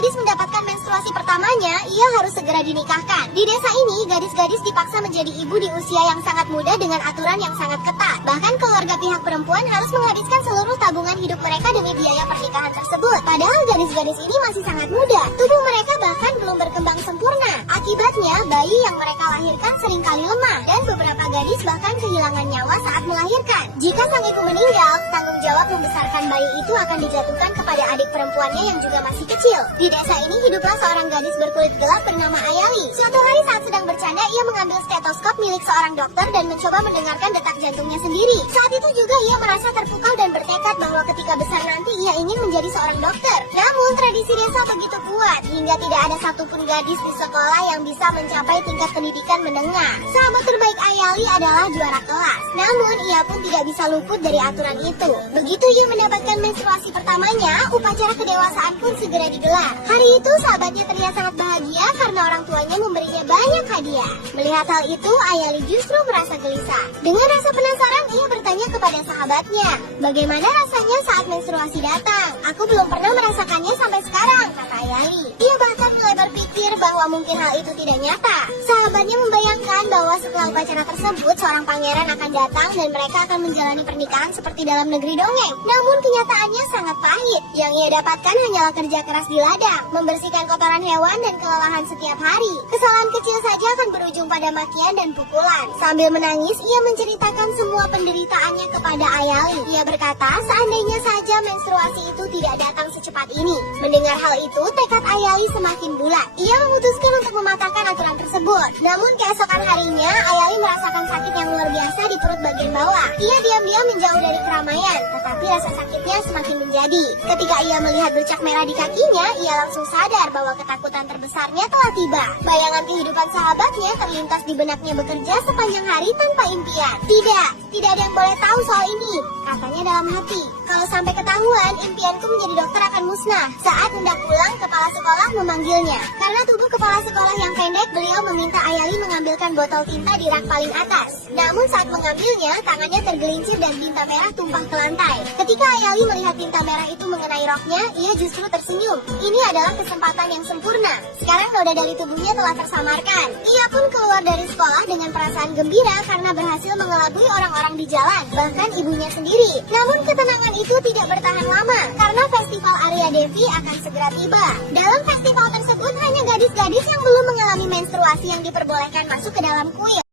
gadis mendapatkan menstruasi pertamanya, ia harus segera dinikahkan. Di desa ini, gadis-gadis dipaksa menjadi ibu di usia yang sangat muda dengan aturan yang sangat ketat. Bahkan keluarga pihak perempuan harus menghabiskan seluruh tabungan hidup mereka demi biaya pernikahan tersebut. Padahal gadis-gadis ini masih sangat muda. Tubuh mereka bahkan belum berkembang sempurna. Akibatnya, bayi yang mereka lahirkan seringkali lemah dan beberapa gadis bahkan kehilangan nyawa saat melahirkan. Jika sang ibu meninggal, tanggung jawab membesarkan bayi itu akan dijatuhkan kepada adik perempuannya yang juga masih kecil. Di desa ini hiduplah seorang gadis berkulit gelap bernama Ayali. Suatu hari saat sedang bercanda, ia mengambil stetoskop milik seorang dokter dan mencoba mendengarkan detak jantungnya sendiri. Saat itu juga ia merasa terpukau dan bertekad bahwa ketika besar nanti ia ingin menjadi seorang dokter. Namun tradisi desa begitu kuat hingga tidak ada satupun gadis di sekolah yang bisa mencapai tingkat pendidikan menengah. Sahabat terbaik Ayali adalah juara kelas. Namun ia pun tidak bisa luput dari aturan itu. Begitu ia mendapatkan menstruasi pertamanya, upacara kedewasaan pun segera digelar. Hari itu sahabatnya terlihat sangat bahagia karena orang tuanya memberinya banyak hadiah. Melihat hal itu, Ayali justru merasa gelisah. Dengan rasa penasaran, ia bertanya kepada sahabatnya, "Bagaimana rasanya saat menstruasi datang? Aku belum pernah merasakannya sampai sekarang," kata Ayali. Ia bahkan mulai berpikir bahwa mungkin hal itu tidak nyata. Sahabatnya membayangkan bahwa setelah upacara tersebut, seorang pangeran akan datang dan mereka akan menjalani pernikahan seperti dalam negeri dongeng. Namun kenyataannya sangat pahit. Yang ia dapatkan hanyalah kerja keras di ladang, membersihkan kotoran hewan dan kelelahan setiap hari. Kesalahan kecil saja akan berujung pada makian dan pukulan. Sambil menangis, ia menceritakan semua penderitaannya kepada Ayali. Ia berkata, seandainya saja menstruasi itu tidak datang secepat ini. Mendengar hal itu, tekad Ayali semakin bulat. Ia memutuskan untuk mematahkan aturan tersebut. Namun keesokan harinya, Ayali merasakan sakit yang luar biasa di perut bagian bawah. Ia diam-diam menjauh dari keramaian, tetapi rasa sakitnya semakin menjadi. Ketika ia melihat bercak merah di kakinya, ia langsung sadar bahwa ketakutan terbesarnya telah tiba. Bayangan kehidupan sahabatnya terlintas di benaknya bekerja sepanjang hari tanpa impian. Tidak ada yang boleh tahu soal ini, katanya dalam hati. Kalau sampai ketahuan, impianku menjadi dokter akan musnah. Saat hendak pulang, kepala sekolah memanggilnya. Karena tubuh kepala sekolah yang pendek, beliau meminta Ayali mengambilkan botol tinta di rak paling atas. Namun saat mengambilnya, tangannya tergelincir dan tinta merah tumpah ke lantai. Ketika Ayali melihat tinta merah itu mengenai roknya, ia justru tersenyum. Ini adalah kesempatan yang sempurna. Sekarang noda dari tubuhnya telah tersamarkan. Ia pun keluar dari sekolah dengan perasaan gembira karena berhasil mengelabui orang-orang di jalan, bahkan ibunya sendiri. Namun ketenangan itu tidak bertahan lama, karena festival Arya Devi akan segera tiba. Dalam festival tersebut hanya gadis-gadis yang belum mengalami menstruasi yang diperbolehkan masuk ke dalam kuil.